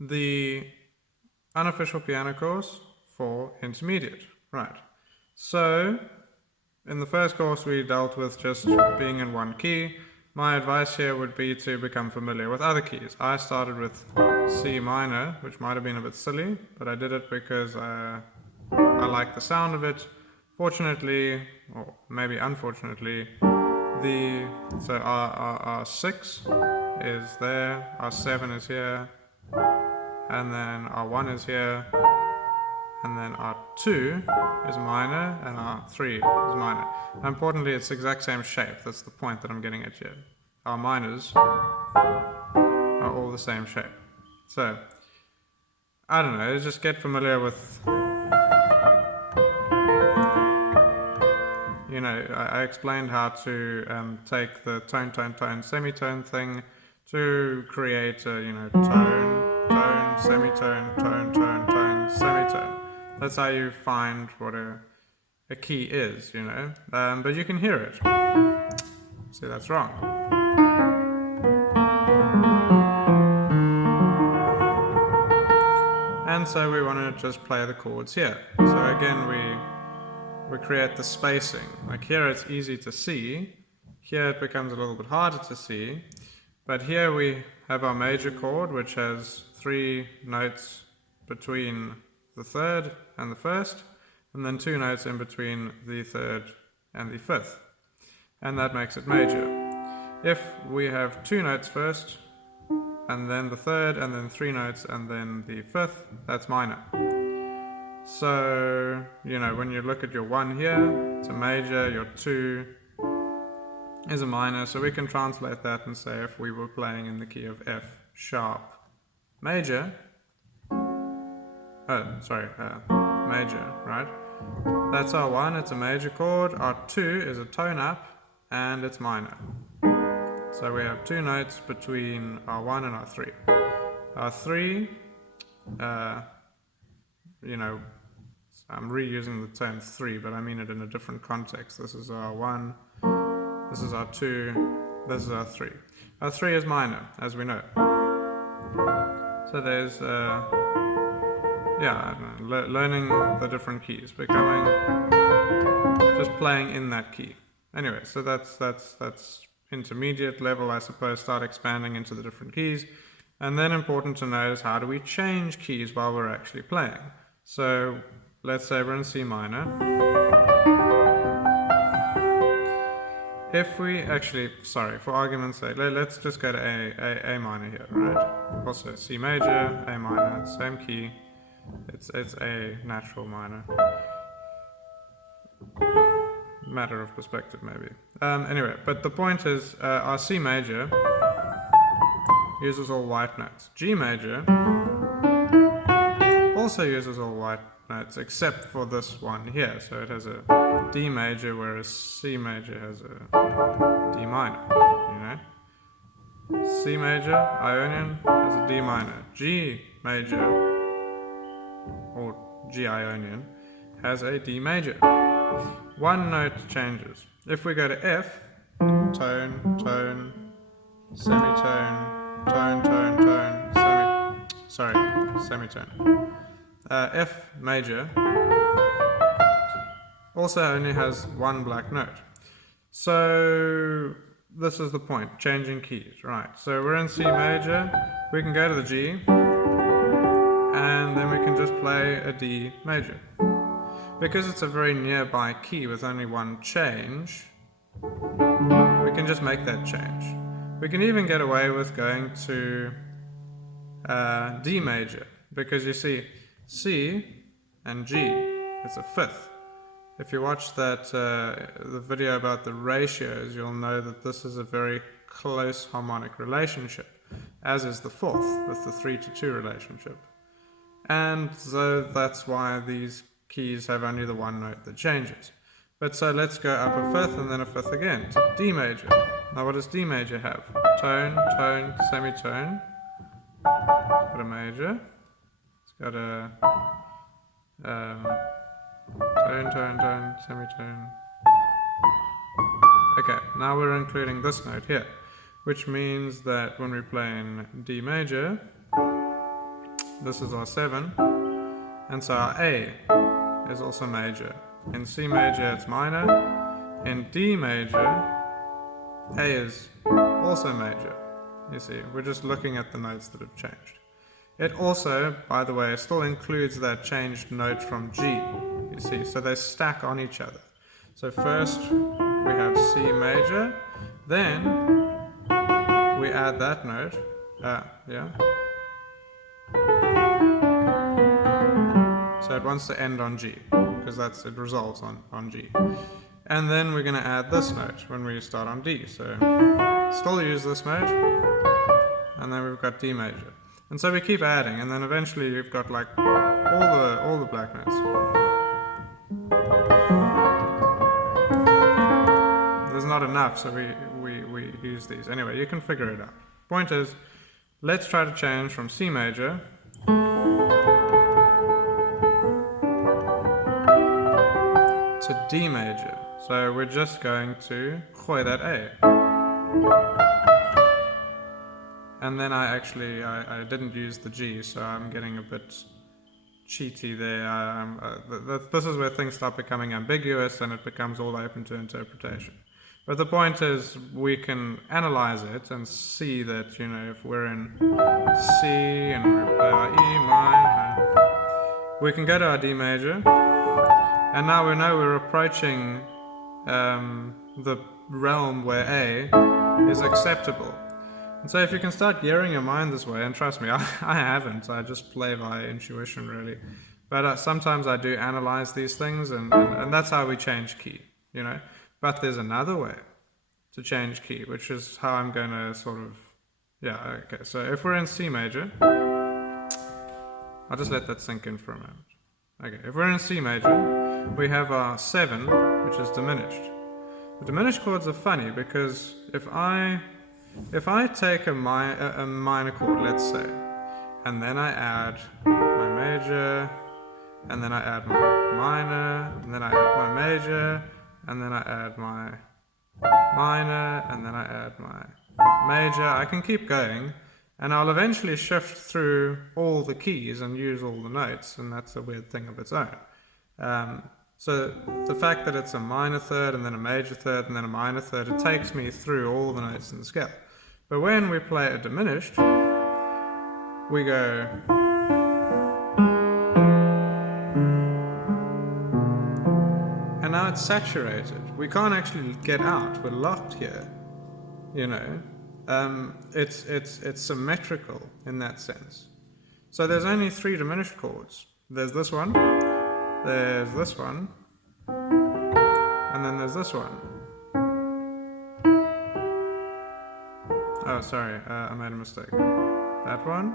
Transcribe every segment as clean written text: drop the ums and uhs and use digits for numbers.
the Unofficial Piano Course for Intermediate. Right. So, in the first course we dealt with just being in one key. My advice here would be to become familiar with other keys. I started with C minor, which might have been a bit silly, but I did it because I like the sound of it. Fortunately, or maybe unfortunately, our 6 is there, our 7 is here, and then our 1 is here, and then our 2 is minor, and our 3 is minor. Now, importantly, it's the exact same shape. That's the point that I'm getting at here. Our minors are all the same shape. So, I don't know, just get familiar with, you know, I explained how to take the tone, tone, tone, semitone thing to create a, tone, tone, semitone, tone, tone, tone, semitone. That's how you find what a key is, but you can hear it. See, that's wrong. And so we want to just play the chords here. So again, we create the spacing. Like here it's easy to see. Here it becomes a little bit harder to see. But here we have our major chord, which has 3 notes between the 3rd and the 1st, and then 2 notes in between the 3rd and the 5th. And that makes it major. If we have 2 notes first, and then the 3rd, and then 3 notes, and then the 5th, that's minor. So, when you look at your 1 here, it's a major, your 2 is a minor, so we can translate that and say if we were playing in the key of F sharp major, major, right? That's our 1, it's a major chord. Our 2 is a tone up, and it's minor. So we have 2 notes between our 1 and our 3. Our 3, I'm reusing the term 3, but I mean it in a different context. This is our 1, this is our 2, this is our 3. Our 3 is minor, as we know. So there's, learning the different keys, just playing in that key. Anyway, so that's intermediate level, I suppose. Start expanding into the different keys. And then important to know is how do we change keys while we're actually playing. So let's say we're in C minor. If we actually, for argument's sake, let's just go to A minor here, right? Also C major, A minor, same key. It's A natural minor. Matter of perspective, maybe. Anyway, but the point is, our C major uses all white notes. G major also uses all white notes, except for this one here. So it has a D major, whereas C major has a D minor, C major, Ionian, has a D minor. G major, or G Ionian, has a D major. 1 note changes. If we go to F, tone, tone, semitone, tone, tone, tone, semitone. F major also only has 1 black note. So this is the point, changing keys, right? So we're in C major, we can go to the G, and then we can just play a D major. Because it's a very nearby key with only 1 change, we can just make that change. We can even get away with going to D major, because you see, C and G, it's a 5th. If you watch the video about the ratios, you'll know that this is a very close harmonic relationship, as is the 4th with the 3-2 relationship. And so that's why these keys have only the 1 note that changes. But so let's go up a 5th and then a 5th again to D major. Now what does D major have? Tone, tone, semitone. It's got a major. It's got a tone, tone, tone, semitone. Okay, now we're including this note here, which means that when we play in D major, this is our 7, and so our A is also major. In C major it's minor, in D major A is also major. You see, we're just looking at the notes that have changed. It also, by the way, still includes that changed note from G, you see, so they stack on each other. So first we have C major, then we add that note, so it wants to end on G, because it resolves on G. And then we're going to add this note when we start on D, so still use this note, and then we've got D major. And so we keep adding, and then eventually you've got like all the black notes. There's not enough, so we use these. Anyway, you can figure it out. Point is, let's try to change from C major to D major. So we're just going to gooi that A. And then I didn't use the G, so I'm getting a bit cheaty there. This is where things start becoming ambiguous and it becomes all open to interpretation. But the point is, we can analyze it and see that, you know, if we're in C and we play our E minor, we can go to our D major, and now we know we're approaching the realm where A is acceptable. And so if you can start gearing your mind this way, and trust me, I haven't, I just play via intuition really, but sometimes I do analyze these things, and that's how we change key, you know. But there's another way to change key, which is how I'm going to sort of, okay, so if we're in C major, I'll just let that sink in for a moment. Okay, if we're in C major, we have our 7, which is diminished. The diminished chords are funny because if I take a minor chord, let's say, and then I add my major, and then I add my minor, and then I add my major, and then I add my minor, and then I add my major, I can keep going, and I'll eventually shift through all the keys and use all the notes, and that's a weird thing of its own. So the fact that it's a minor third, and then a major third, and then a minor third, it takes me through all the notes in the scale. But when we play a diminished, we go, and now it's saturated. We can't actually get out. We're locked here. You know, it's symmetrical in that sense. So there's only 3 diminished chords. There's this one, there's this one, and then there's this one. Oh, sorry, I made a mistake. That one?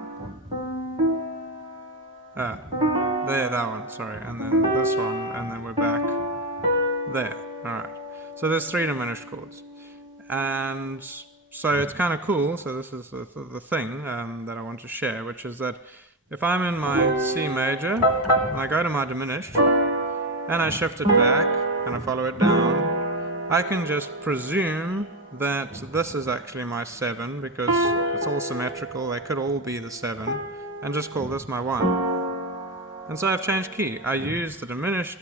That one, sorry, and then this one, and then we're back there. Alright, so there's 3 diminished chords. And so it's kind of cool, so this is the thing that I want to share, which is that if I'm in my C major, and I go to my diminished, and I shift it back, and I follow it down, I can just presume that this is actually my 7, because it's all symmetrical, they could all be the 7, and just call this my 1. And so I've changed key. I use the diminished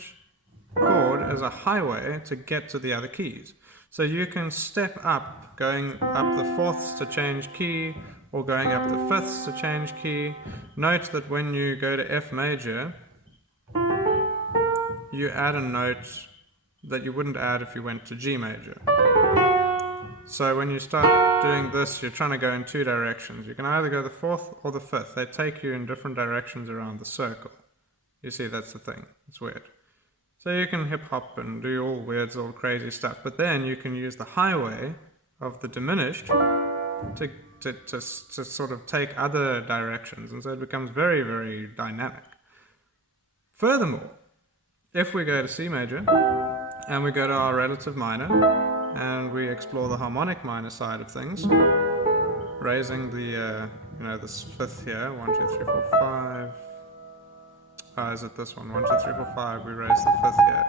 chord as a highway to get to the other keys. So you can step up, going up the 4ths to change key, or going up the 5ths to change key. Note that when you go to F major, you add a note that you wouldn't add if you went to G major. So when you start doing this, you're trying to go in 2 directions. You can either go the 4th or the 5th. They take you in different directions around the circle. You see, that's the thing. It's weird. So you can hip hop and do all weird, all crazy stuff, but then you can use the highway of the diminished to sort of take other directions, and so it becomes very, very dynamic. Furthermore, if we go to C major and we go to our relative minor and we explore the harmonic minor side of things, raising the this 5th here, 1, 2, 3, 4, 5. Is it this one? 1, 2, 3, 4, 5. We raise the 5th here,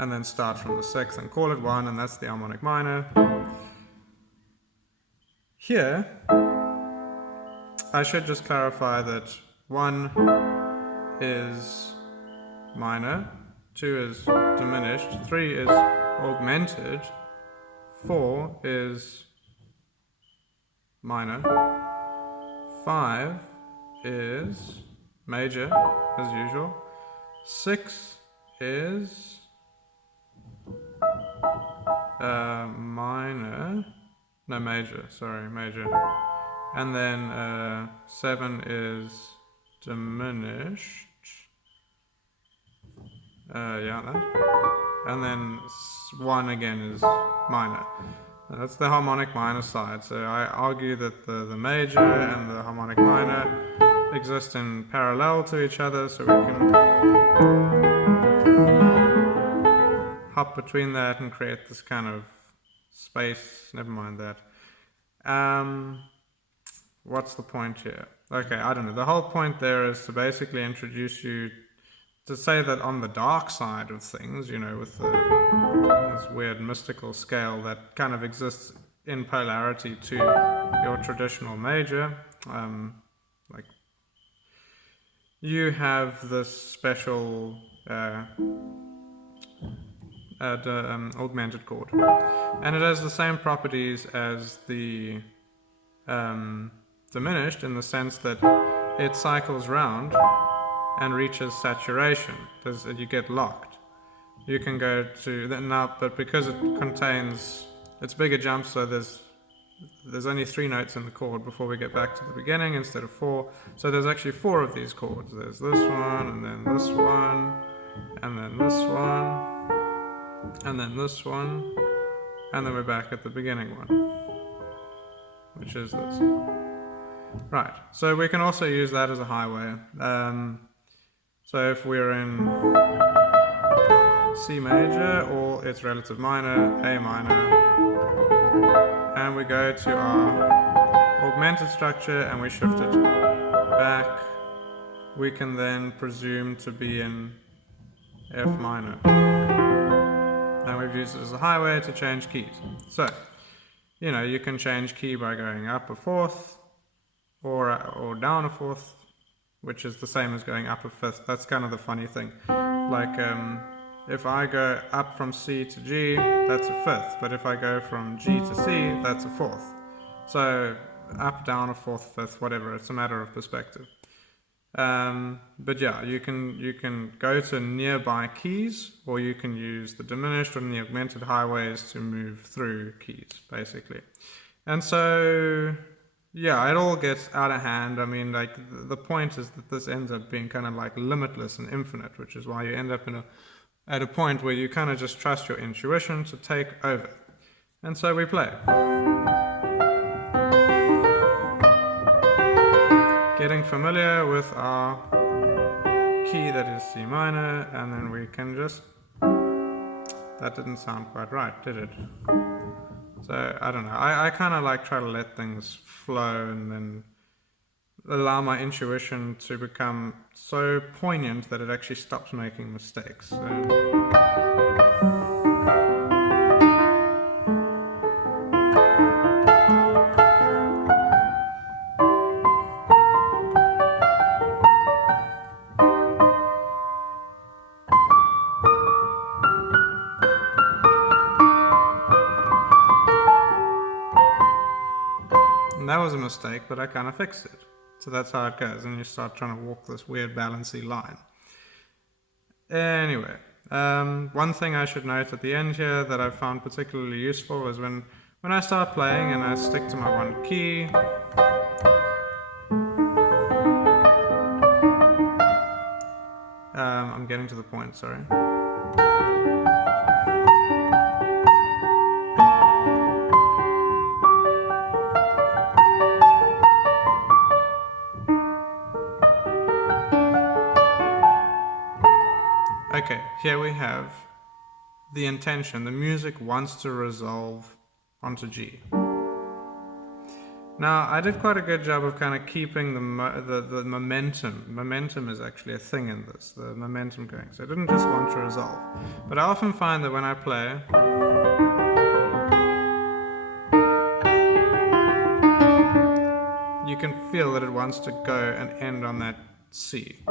and then start from the 6th and call it 1, and that's the harmonic minor. Here, I should just clarify that 1 is minor, 2 is diminished, 3 is augmented, 4 is minor, 5 is major, as usual, 6 is major, and then 7 is diminished, and then 1 again is minor. That's the harmonic minor side. So I argue that the major and the harmonic minor exist in parallel to each other, so we can hop between that and create this kind of space. Never mind that. What's the point here? Okay, I don't know. The whole point there is to basically introduce you to say that on the dark side of things, with this weird mystical scale that kind of exists in polarity to your traditional major, like you have this special augmented chord, and it has the same properties as the diminished, in the sense that it cycles round and reaches saturation. You get locked. You can go to now, but because it contains, it's bigger jumps, so there's only 3 notes in the chord before we get back to the beginning instead of 4. So there's actually 4 of these chords. There's this one, and then this one, and then this one, and then this one, and then we're back at the beginning one, which is this. Right, so we can also use that as a highway. So if we're in C major or its relative minor, A minor, and we go to our augmented structure and we shift it back, we can then presume to be in F minor. And we've used it as a highway to change keys. So, you can change key by going up a fourth or down a fourth, which is the same as going up a fifth. That's kind of the funny thing. Like, if I go up from C to G, that's a fifth. But if I go from G to C, that's a fourth. So, up, down, a fourth, fifth, whatever. It's a matter of perspective. But yeah, you can go to nearby keys, or you can use the diminished or the augmented highways to move through keys, basically. And so, yeah, it all gets out of hand. I mean, like, the point is that this ends up being kind of like limitless and infinite, which is why you end up at a point where you kind of just trust your intuition to take over. And so we play. Getting familiar with our key that is C minor, and then we can just... That didn't sound quite right, did it? So, I don't know. I kind of like try to let things flow and then allow my intuition to become so poignant that it actually stops making mistakes. So, that was a mistake, but I kind of fixed it. So that's how it goes, and you start trying to walk this weird balancy line. Anyway, one thing I should note at the end here that I found particularly useful is when I start playing and I stick to my one key, I'm getting to the point, sorry. Okay, here we have the intention. The music wants to resolve onto G. Now, I did quite a good job of kind of keeping the momentum. Momentum is actually a thing in this, the momentum going. So I didn't just want to resolve. But I often find that when I play, you can feel that it wants to go and end on that C.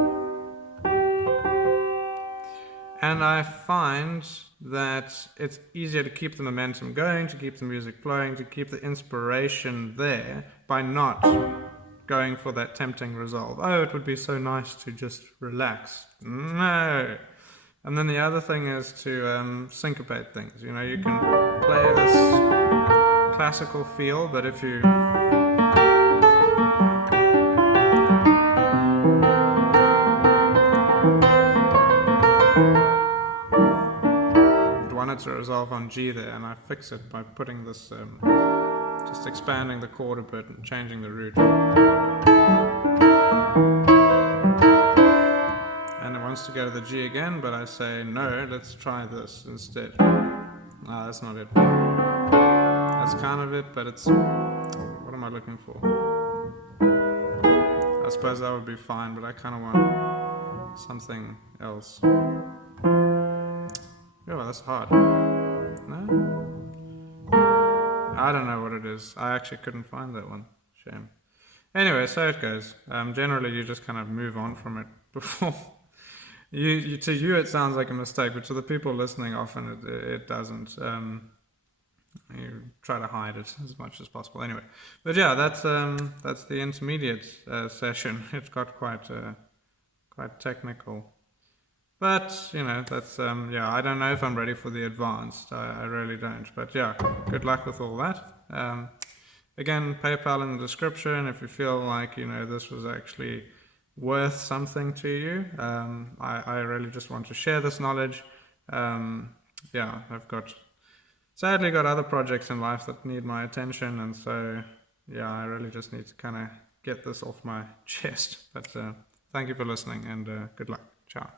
And I find that it's easier to keep the momentum going, to keep the music flowing, to keep the inspiration there by not going for that tempting resolve. Oh, it would be so nice to just relax. No. And then the other thing is to syncopate things. You know, you can play this classical feel, but if you wanted to resolve on G there, and I fix it by putting this, just expanding the chord a bit and changing the root. And it wants to go to the G again, but I say, no, let's try this instead. No, that's not it. That's kind of it, but it's, what am I looking for? I suppose that would be fine, but I kind of want something else. Oh, that's hard. No? I don't know what it is. I actually couldn't find that one. Shame. Anyway, so it goes. Generally, you just kind of move on from it before. To you, it sounds like a mistake, but to the people listening, often it doesn't. You try to hide it as much as possible. Anyway, but yeah, that's the intermediate session. It got quite technical. But, you know, that's, yeah, I don't know if I'm ready for the advanced. I really don't. But yeah, good luck with all that. Again, PayPal in the description if you feel like, you know, this was actually worth something to you. I really just want to share this knowledge. Yeah, I've sadly got other projects in life that need my attention. And so, yeah, I really just need to kind of get this off my chest. But thank you for listening and good luck. Ciao.